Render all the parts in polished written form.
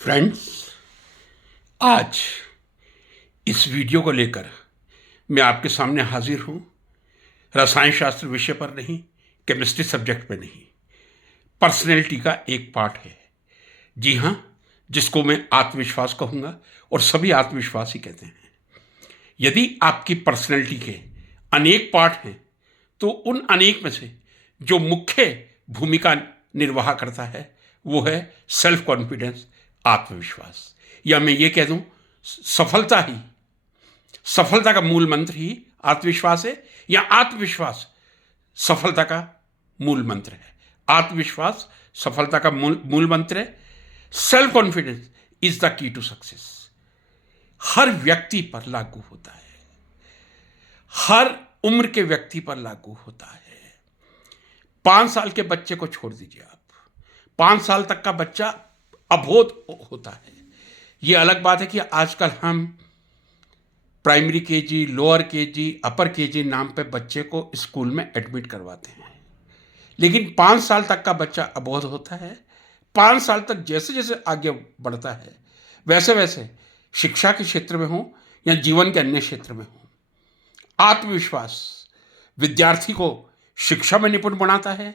Friends, आज इस video को लेकर मैं आपके सामने हाजिर हूँ। रसायन शास्त्र विषय पर नहीं, केमिस्ट्री सब्जेक्ट पे नहीं, पर्सनैलिटी का एक पार्ट है। जी हाँ, जिसको मैं आत्मविश्वास कहूँगा और सभी आत्मविश्वास ही कहते हैं। यदि आपकी पर्सनैलिटी के अनेक पार्ट हैं तो उन अनेक में से जो मुख्य भूमिका निर्वाह करता है वो है सेल्फ कॉन्फिडेंस, आत्मविश्वास। या मैं ये कह दूं, सफलता का मूल मंत्र ही आत्मविश्वास है, या आत्मविश्वास सफलता का मूल मंत्र है। आत्मविश्वास सफलता का मूल मंत्र है। Self confidence is the key to success. हर व्यक्ति पर लागू होता है, हर उम्र के व्यक्ति पर लागू होता है। 5 साल के बच्चे को छोड़ दीजिए आप, 5 साल तक का बच्चा अबोध होता है। ये अलग बात है कि आजकल हम प्राइमरी केजी, लोअर केजी, अपर केजी नाम पे बच्चे को स्कूल में एडमिट करवाते हैं, लेकिन 5 साल तक का बच्चा अबोध होता है। 5 साल तक जैसे जैसे आगे बढ़ता है वैसे वैसे शिक्षा के क्षेत्र में हो या जीवन के अन्य क्षेत्र में हो, आत्मविश्वास विद्यार्थी को शिक्षा में निपुण बनाता है।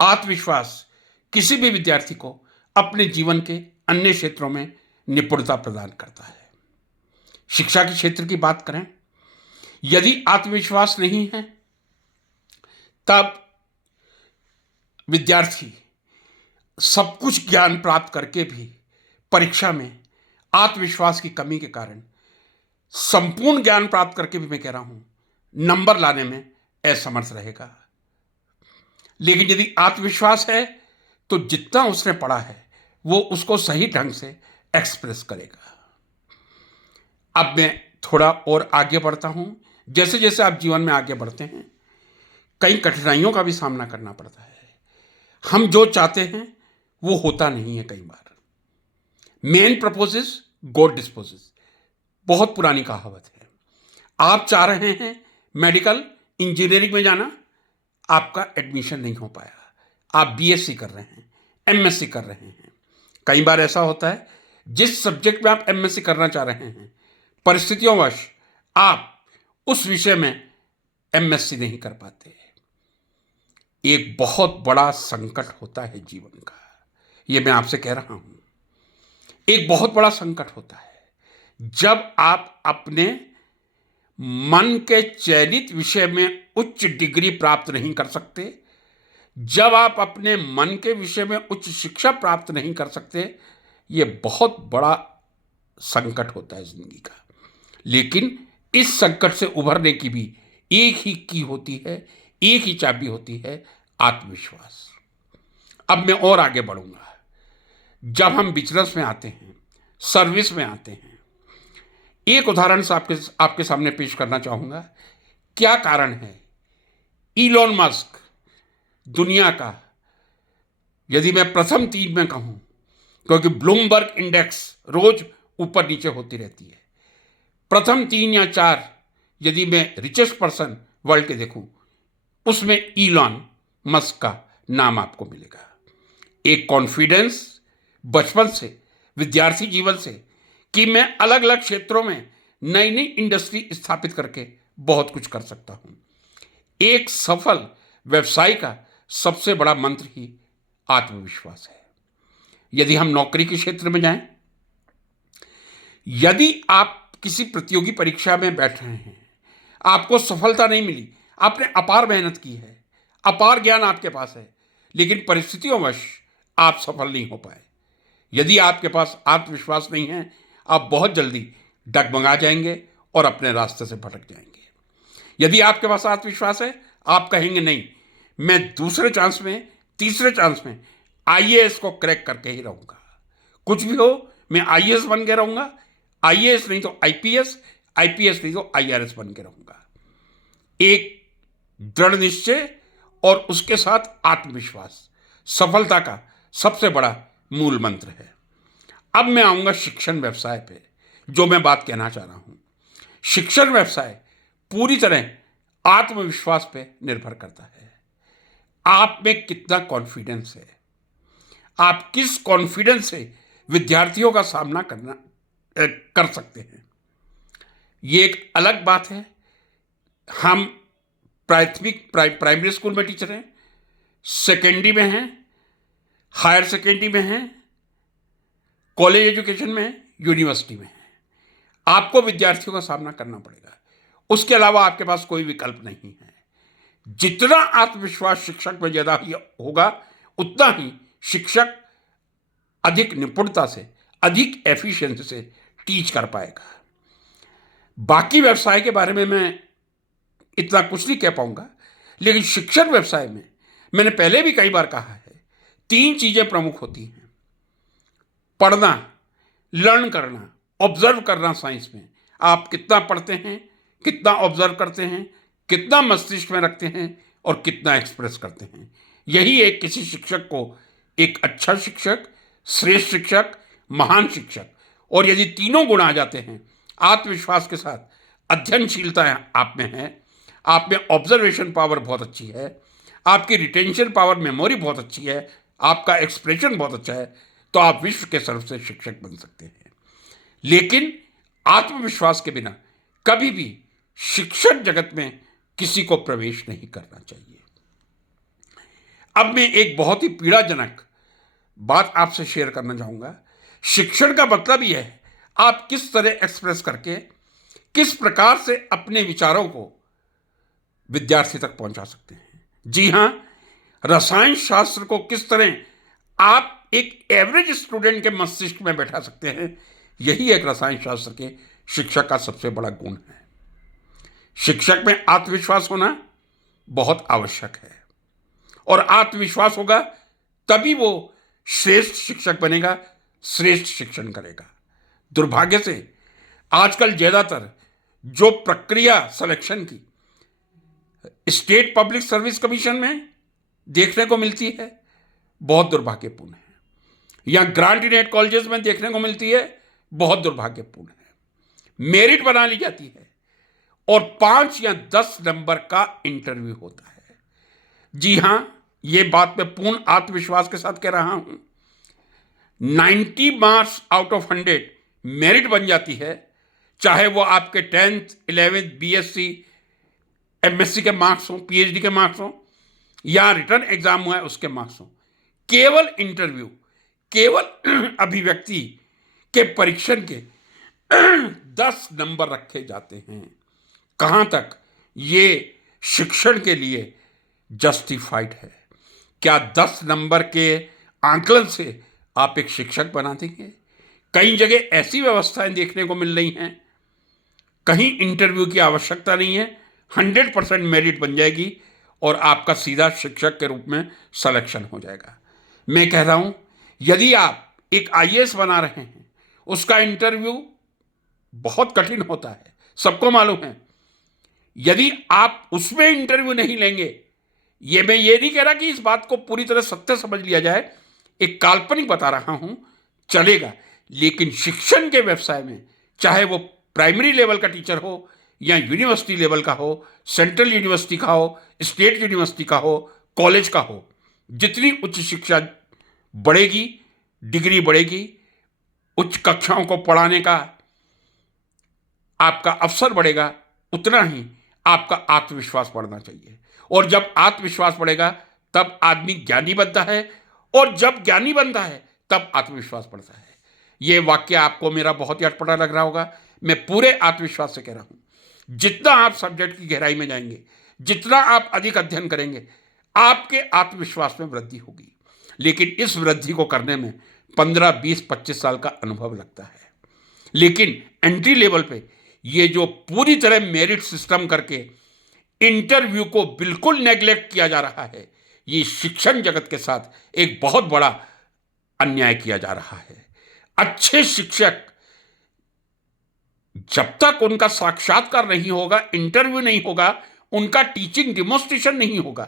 आत्मविश्वास किसी भी विद्यार्थी को अपने जीवन के अन्य क्षेत्रों में निपुणता प्रदान करता है। शिक्षा के क्षेत्र की बात करें, यदि आत्मविश्वास नहीं है तब विद्यार्थी सब कुछ ज्ञान प्राप्त करके भी परीक्षा में आत्मविश्वास की कमी के कारण संपूर्ण ज्ञान प्राप्त करके भी, मैं कह रहा हूं, नंबर लाने में असमर्थ रहेगा। लेकिन यदि आत्मविश्वास है तो जितना उसने पढ़ा है वो उसको सही ढंग से एक्सप्रेस करेगा। अब मैं थोड़ा और आगे बढ़ता हूं। जैसे जैसे आप जीवन में आगे बढ़ते हैं कई कठिनाइयों का भी सामना करना पड़ता है। हम जो चाहते हैं वो होता नहीं है कई बार। मैन प्रपोजेस, गॉड डिस्पोजेस, बहुत पुरानी कहावत है। आप चाह रहे हैं मेडिकल इंजीनियरिंग में जाना, आपका एडमिशन नहीं हो पाया। आप बीएससी कर रहे हैं, एमएससी कर रहे हैं। कई बार ऐसा होता है जिस सब्जेक्ट में आप एमएससी करना चाह रहे हैं, परिस्थितियोंवश आप उस विषय में एमएससी नहीं कर पाते। एक बहुत बड़ा संकट होता है जीवन का, यह मैं आपसे कह रहा हूं। एक बहुत बड़ा संकट होता है जब आप अपने मन के चयनित विषय में उच्च डिग्री प्राप्त नहीं कर सकते, जब आप अपने मन के विषय में उच्च शिक्षा प्राप्त नहीं कर सकते। यह बहुत बड़ा संकट होता है जिंदगी का। लेकिन इस संकट से उभरने की भी एक ही की होती है, एक ही चाबी होती है, आत्मविश्वास। अब मैं और आगे बढ़ूंगा। जब हम बिजनेस में आते हैं, सर्विस में आते हैं, एक उदाहरण से आपके सामने पेश करना चाहूंगा। क्या कारण है इलॉन मस्क दुनिया का, यदि मैं प्रथम 3 में कहूं, क्योंकि ब्लूमबर्ग इंडेक्स रोज ऊपर नीचे होती रहती है, प्रथम 3 या 4 यदि मैं रिचेस्ट पर्सन वर्ल्ड के देखूं, उसमें इलॉन मस्क का नाम आपको मिलेगा। एक कॉन्फिडेंस बचपन से, विद्यार्थी जीवन से, कि मैं अलग अलग क्षेत्रों में नई नई इंडस्ट्री स्थापित करके बहुत कुछ कर सकता हूं। एक सफल व्यवसाय का सबसे बड़ा मंत्र ही आत्मविश्वास है। यदि हम नौकरी के क्षेत्र में जाएं, यदि आप किसी प्रतियोगी परीक्षा में बैठ रहे हैं, आपको सफलता नहीं मिली, आपने अपार मेहनत की है, अपार ज्ञान आपके पास है, लेकिन परिस्थितियोंवश आप सफल नहीं हो पाए। यदि आपके पास आत्मविश्वास नहीं है, आप बहुत जल्दी डगमगा जाएंगे और अपने रास्ते से भटक जाएंगे। यदि आपके पास आत्मविश्वास है, आप कहेंगे नहीं, मैं दूसरे चांस में, तीसरे चांस में आईएएस को क्रैक करके ही रहूंगा। कुछ भी हो, मैं आईएएस बन के रहूंगा, आईएएस नहीं तो आईपीएस, आईपीएस नहीं तो आईआरएस बन के रहूंगा। एक दृढ़ निश्चय और उसके साथ आत्मविश्वास सफलता का सबसे बड़ा मूल मंत्र है। अब मैं आऊंगा शिक्षण व्यवसाय पे, जो मैं बात कहना चाह रहा हूं। शिक्षण व्यवसाय पूरी तरह आत्मविश्वास पे निर्भर करता है। आप में कितना कॉन्फिडेंस है, आप किस कॉन्फिडेंस से विद्यार्थियों का सामना कर सकते हैं। ये एक अलग बात है। हम प्राइमरी स्कूल में टीचर हैं, सेकेंडरी में हैं, हायर सेकेंडरी में हैं, कॉलेज एजुकेशन में हैं, यूनिवर्सिटी में हैं। आपको विद्यार्थियों का सामना करना पड़ेगा, उसके अलावा आपके पास कोई विकल्प नहीं है। जितना आत्मविश्वास शिक्षक में ज़्यादा होगा, उतना ही शिक्षक अधिक निपुणता से, अधिक एफिशिएंसी से टीच कर पाएगा। बाकी व्यवसाय के बारे में मैं इतना कुछ नहीं कह पाऊंगा, लेकिन शिक्षण व्यवसाय में मैंने पहले भी कई बार कहा है, 3 चीजें प्रमुख होती हैं: पढ़ना, लर्न करना, ऑब्जर्व करना। साइंस में आप कितना पढ़ते हैं, कितना ऑब्जर्व करते हैं, कितना मस्तिष्क में रखते हैं और कितना एक्सप्रेस करते हैं। यही एक किसी शिक्षक को एक अच्छा शिक्षक, श्रेष्ठ शिक्षक, महान शिक्षक। और यदि तीनों गुण आ जाते हैं, आत्मविश्वास के साथ अध्ययनशीलता आप में है, आप में ऑब्जर्वेशन पावर बहुत अच्छी है, आपकी रिटेंशन पावर, मेमोरी बहुत अच्छी है, आपका एक्सप्रेशन बहुत अच्छा है, तो आप विश्व के सर्वश्रेष्ठ शिक्षक बन सकते हैं। लेकिन आत्मविश्वास के बिना कभी भी शिक्षण जगत में किसी को प्रवेश नहीं करना चाहिए। अब मैं एक बहुत ही पीड़ाजनक बात आपसे शेयर करना चाहूंगा। शिक्षण का मतलब यह है आप किस तरह एक्सप्रेस करके, किस प्रकार से अपने विचारों को विद्यार्थी तक पहुंचा सकते हैं। जी हां, रसायन शास्त्र को किस तरह आप एक एवरेज स्टूडेंट के मस्तिष्क में बैठा सकते हैं, यही एक रसायन शास्त्र के शिक्षक का सबसे बड़ा गुण है। शिक्षक में आत्मविश्वास होना बहुत आवश्यक है, और आत्मविश्वास होगा तभी वो श्रेष्ठ शिक्षक बनेगा, श्रेष्ठ शिक्षण करेगा। दुर्भाग्य से आजकल ज्यादातर जो प्रक्रिया सिलेक्शन की स्टेट पब्लिक सर्विस कमीशन में देखने को मिलती है, बहुत दुर्भाग्यपूर्ण है, या ग्रांट-इन-एड कॉलेजेस में देखने को मिलती है, बहुत दुर्भाग्यपूर्ण है। मेरिट बना ली जाती है और 5 या 10 नंबर का इंटरव्यू होता है। जी हां, ये बात मैं पूर्ण आत्मविश्वास के साथ कह रहा हूं। 90 मार्क्स आउट ऑफ 100 मेरिट बन जाती है, चाहे वो आपके 10th 11th बीएससी एमएससी के मार्क्स हों, पीएचडी के मार्क्स हों, या रिटर्न एग्जाम हुआ है उसके मार्क्स हों। केवल इंटरव्यू, केवल अभिव्यक्ति के परीक्षण के 10 नंबर रखे जाते हैं। कहां तक ये शिक्षण के लिए जस्टिफाइड है? क्या 10 नंबर के आंकलन से आप एक शिक्षक बना देंगे? कई जगह ऐसी व्यवस्थाएं देखने को मिल रही हैं, कहीं इंटरव्यू की आवश्यकता नहीं है, 100% मेरिट बन जाएगी और आपका सीधा शिक्षक के रूप में सिलेक्शन हो जाएगा। मैं कह रहा हूं, यदि आप एक आईएएस बना रहे हैं, उसका इंटरव्यू बहुत कठिन होता है, सबको मालूम है। यदि आप उसमें इंटरव्यू नहीं लेंगे, मैं ये नहीं कह रहा कि इस बात को पूरी तरह सत्य समझ लिया जाए, एक काल्पनिक बता रहा हूं, चलेगा। लेकिन शिक्षण के व्यवसाय में, चाहे वो प्राइमरी लेवल का टीचर हो या यूनिवर्सिटी लेवल का हो, सेंट्रल यूनिवर्सिटी का हो, स्टेट यूनिवर्सिटी का हो, कॉलेज का हो, जितनी उच्च शिक्षा बढ़ेगी, डिग्री बढ़ेगी, उच्च कक्षाओं को पढ़ाने का आपका अवसर बढ़ेगा, उतना ही आपका आत्मविश्वास बढ़ना चाहिए। और जब आत्मविश्वास बढ़ेगा तब आदमी ज्ञानी बनता है, और जब ज्ञानी बनता है तब आत्मविश्वास बढ़ता है। यह वाक्य आपको मेरा बहुत ही अटपटा लग रहा होगा, मैं पूरे आत्मविश्वास से कह रहा हूं। जितना आप सब्जेक्ट की गहराई में जाएंगे, जितना आप अधिक अध्ययन करेंगे, आपके आत्मविश्वास में वृद्धि होगी। लेकिन इस वृद्धि को करने में 15, 20, 25 साल का अनुभव लगता है। लेकिन एंट्री लेवल पे ये जो पूरी तरह मेरिट सिस्टम करके इंटरव्यू को बिल्कुल नेग्लेक्ट किया जा रहा है, ये शिक्षण जगत के साथ एक बहुत बड़ा अन्याय किया जा रहा है। अच्छे शिक्षक जब तक उनका साक्षात्कार नहीं होगा, इंटरव्यू नहीं होगा, उनका टीचिंग डिमॉन्स्ट्रेशन नहीं होगा,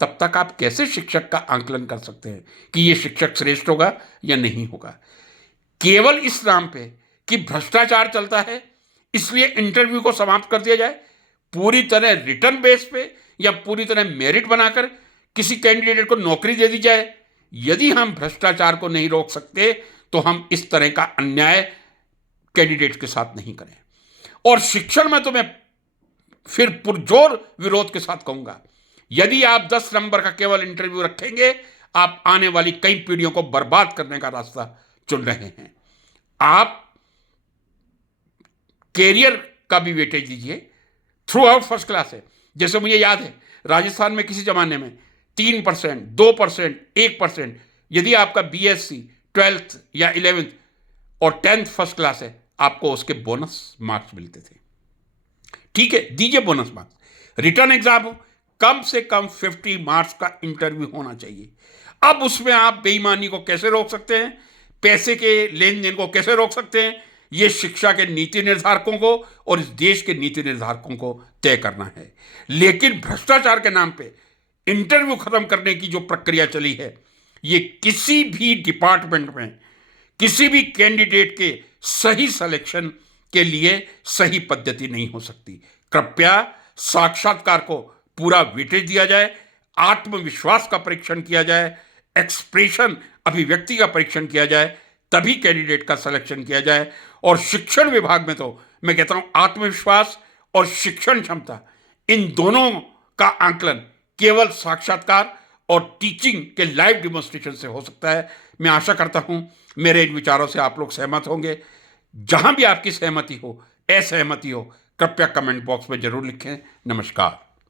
तब तक आप कैसे शिक्षक का आंकलन कर सकते हैं कि यह शिक्षक श्रेष्ठ होगा या नहीं होगा? केवल इस नाम पे कि भ्रष्टाचार चलता है, इसलिए इंटरव्यू को समाप्त कर दिया जाए, पूरी तरह रिटर्न बेस पे या पूरी तरह मेरिट बनाकर किसी कैंडिडेट को नौकरी दे दी जाए। यदि हम भ्रष्टाचार को नहीं रोक सकते तो हम इस तरह का अन्याय कैंडिडेट के साथ नहीं करें। और शिक्षण में तो मैं फिर पुरजोर विरोध के साथ कहूंगा, यदि आप 10 नंबर का केवल इंटरव्यू रखेंगे, आप आने वाली कई पीढ़ियों को बर्बाद करने का रास्ता चुन रहे हैं। आप कैरियर का भी वेटेज दीजिए, थ्रू आउट फर्स्ट क्लास है। जैसे मुझे याद है, राजस्थान में किसी जमाने में 3%, 2%, 1%, यदि आपका बीएससी 12th या 11th और 10th फर्स्ट क्लास है, आपको उसके बोनस मार्क्स मिलते थे। ठीक है, दीजिए बोनस मार्क्स। रिटर्न एग्जाम हो, कम से कम 50 मार्क्स का इंटरव्यू होना चाहिए। अब उसमें आप बेईमानी को कैसे रोक सकते हैं, पैसे के लेन देन को कैसे रोक सकते हैं, ये शिक्षा के नीति निर्धारकों को और इस देश के नीति निर्धारकों को तय करना है। लेकिन भ्रष्टाचार के नाम पे इंटरव्यू खत्म करने की जो प्रक्रिया चली है, ये किसी भी डिपार्टमेंट में किसी भी कैंडिडेट के सही सिलेक्शन के लिए सही पद्धति नहीं हो सकती। कृपया साक्षात्कार को पूरा वेटेज दिया जाए, आत्मविश्वास का परीक्षण किया जाए, एक्सप्रेशन अभिव्यक्ति का परीक्षण किया जाए, तभी कैंडिडेट का सिलेक्शन किया जाए। और शिक्षण विभाग में तो मैं कहता हूं आत्मविश्वास और शिक्षण क्षमता, इन दोनों का आंकलन केवल साक्षात्कार और टीचिंग के लाइव डिमॉन्स्ट्रेशन से हो सकता है। मैं आशा करता हूं मेरे इन विचारों से आप लोग सहमत होंगे। जहां भी आपकी सहमति हो, असहमति हो, कृपया कमेंट बॉक्स में जरूर लिखें। नमस्कार।